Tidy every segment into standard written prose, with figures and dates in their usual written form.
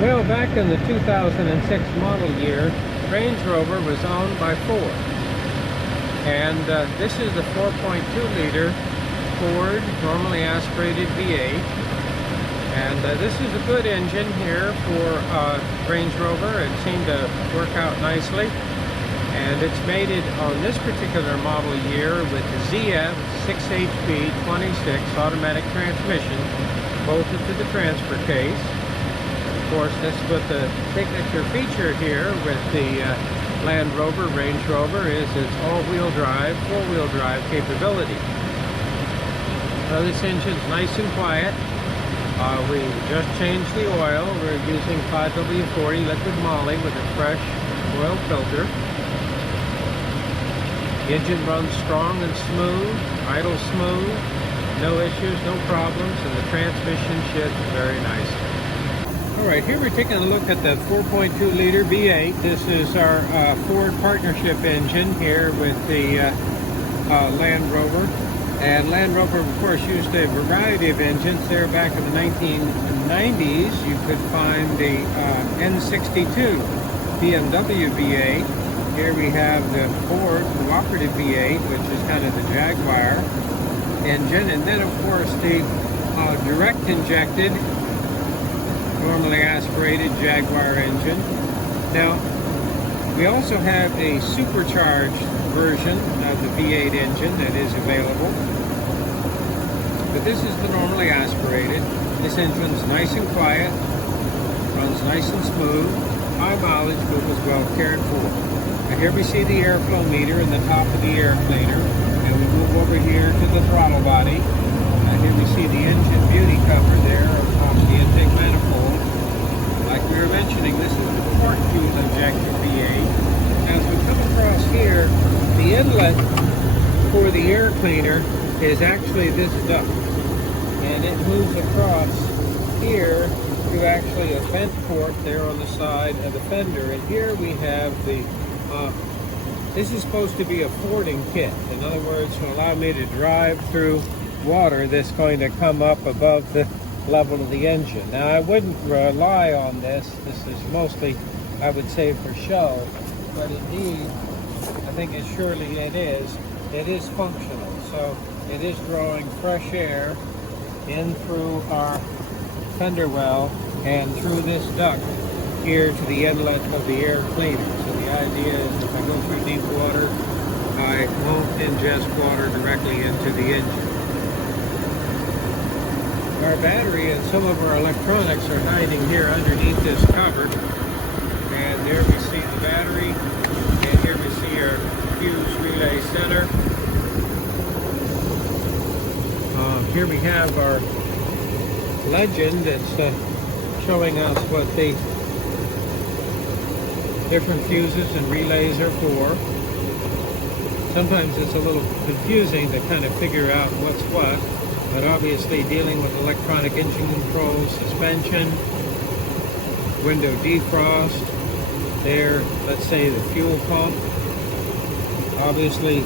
Well, back in the 2006 model year, Range Rover was owned by Ford. And this is the 4.2-liter Ford normally aspirated V8. And this is a good engine here for Range Rover. It seemed to work out nicely. And it's mated on this particular model year with the ZF 6HP 26 automatic transmission bolted to the transfer case. Of course, that's what the signature feature here with the Land Rover, Range Rover, is its all-wheel drive, four-wheel drive capability. This engine's nice and quiet. We just changed the oil. We're using 5W40 liquid moly with a fresh oil filter. The engine runs strong and smooth, idle smooth, no issues, no problems, and the transmission shifts very nicely. Alright, here we're taking a look at the 4.2-liter V8. This is our Ford partnership engine here with the Land Rover. And Land Rover, of course, used a variety of engines there back in the 1990s. You could find the N62 BMW V8. Here we have the Ford Evaporative V8, which is kind of the Jaguar engine. And then, of course, the direct injected, normally aspirated Jaguar engine. Now, we also have a supercharged version of the V8 engine that is available. But this is the normally aspirated. This engine's nice and quiet, runs nice and smooth, high mileage, but was well cared for. Now here we see the airflow meter in the top of the air cleaner, and we move over here to the throttle body. Here we see the engine beauty cover there across the intake manifold. Like we were mentioning, this is the quart fuel injector V8. As we come across here, the inlet for the air cleaner is actually this duct, and it moves across here to actually a vent port there on the side of the fender. And here we have the this is supposed to be a fording kit. In other words, to allow me to drive through water that's going to come up above the level of the engine. Now, I wouldn't rely on this. This is mostly, I would say, for show, but indeed, I think it is functional. So it is drawing fresh air in through our fender well and through this duct here to the inlet of the air cleaner. So the idea is if I go through deep water, I won't ingest water directly into the engine. Our battery and some of our electronics are hiding here underneath this cover. And there we see the battery, and here we see our fuse relay center. Here we have our legend that's showing us what the different fuses and relays are for. Sometimes it's a little confusing to kind of figure out what's what, but obviously dealing with electronic engine control, suspension, window defrost, there, let's say the fuel pump, obviously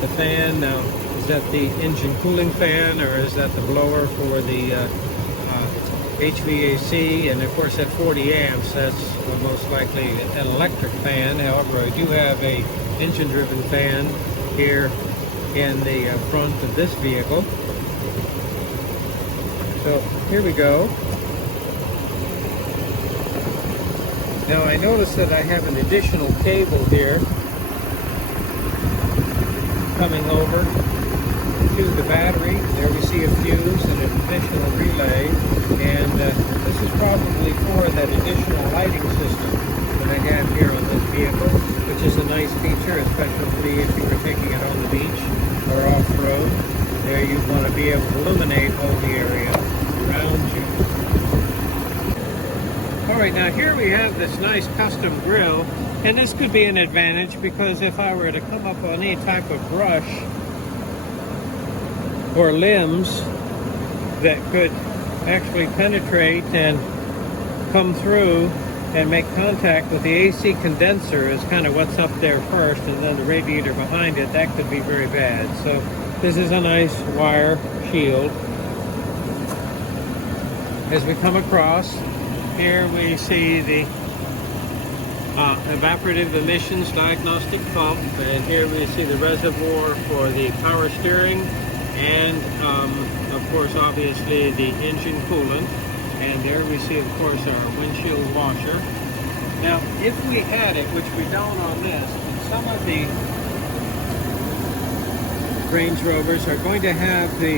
the fan. Now, is that the engine cooling fan, or is that the blower for the HVAC? And of course at 40 amps, that's most likely an electric fan. However, I do have a engine-driven fan here in the front of this vehicle. So here we go. Now I notice that I have an additional cable here coming over to the battery. There we see a fuse and an additional relay, and this is probably for that additional lighting system that I have here on this vehicle, which is a nice feature, especially if you were taking it on the beach or off-road. There you'd want to be able to illuminate all the area around you. Alright, now here we have this nice custom grille, and this could be an advantage because if I were to come up on any type of brush or limbs that could actually penetrate and come through and make contact with the AC condenser is kind of what's up there first, and then the radiator behind it, that could be very bad. So this is a nice wire shield. As we come across, Here we see the evaporative emissions diagnostic pump, and here we see the reservoir for the power steering, and of course obviously the engine coolant, and there we see of course our windshield washer. Now if we had it, which we don't on this, some of the Range Rovers are going to have the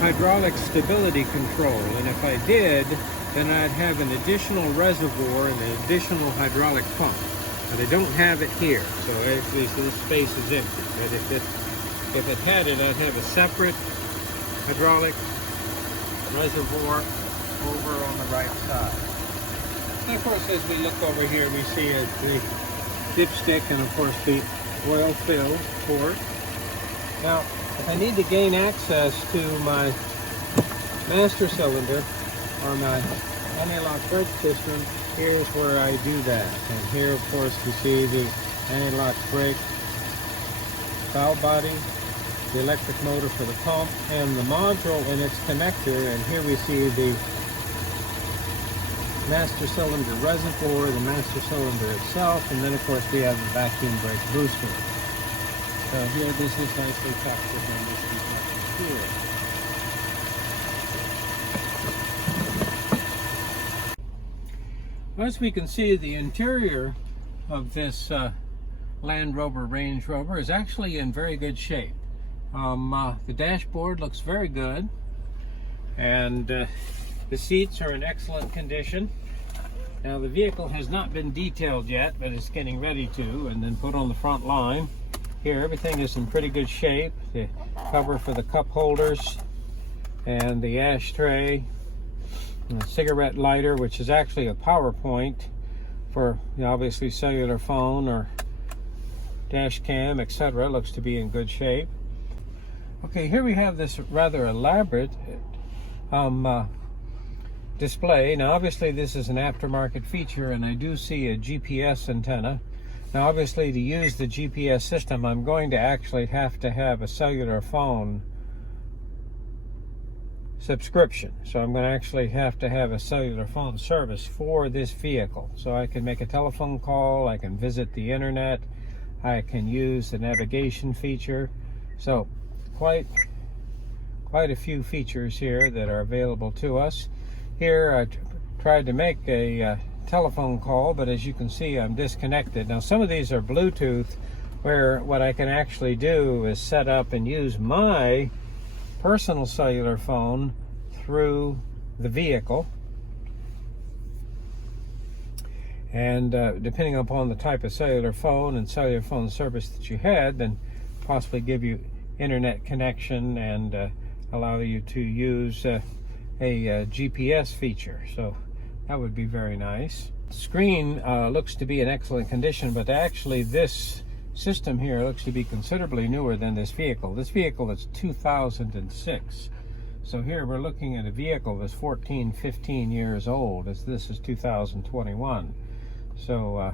hydraulic stability control, and if I did, then I'd have an additional reservoir and an additional hydraulic pump. But I don't have it here, so at least this space is empty. But if it had it, I'd have a separate hydraulic reservoir over on the right side. And of course, as we look over here, we see the dipstick and of course the oil fill port. Now, if I need to gain access to my master cylinder or my anti-lock brake system, here's where I do that. And here, of course, we see the anti-lock brake valve body, the electric motor for the pump, and the module and its connector. And here we see the master cylinder reservoir, the master cylinder itself, and then, of course, we have the vacuum brake booster. So here, this is nicely captured in this compartment here. As we can see, the interior of this Land Rover Range Rover is actually in very good shape. The dashboard looks very good, and the seats are in excellent condition. Now the vehicle has not been detailed yet, but it's getting ready to, and then put on the front line. Here, everything is in pretty good shape. The cover for the cup holders and the ashtray, and a cigarette lighter, which is actually a power point for obviously cellular phone or dash cam, etc. Looks to be in good shape. Okay, here we have this rather elaborate display. Now obviously this is an aftermarket feature, and I do see a GPS antenna. Now obviously to use the GPS system, I'm going to actually have to have a cellular phone subscription. So I'm going to actually have to have a cellular phone service for this vehicle. So I can make a telephone call, I can visit the internet, I can use the navigation feature. So quite a few features here that are available to us. Here I tried to make a telephone call, but as you can see, I'm disconnected. Now some of these are Bluetooth, where what I can actually do is set up and use my personal cellular phone through the vehicle, and depending upon the type of cellular phone and cellular phone service that you had, then possibly give you internet connection and allow you to use a GPS feature. So that would be very nice. The screen looks to be in excellent condition, but actually this system here looks to be considerably newer than this vehicle. This vehicle is 2006. So here we're looking at a vehicle that's 14, 15 years old, as this is 2021. So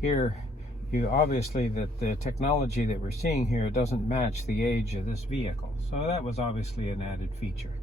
here you obviously that the technology that we're seeing here doesn't match the age of this vehicle. So that was obviously an added feature.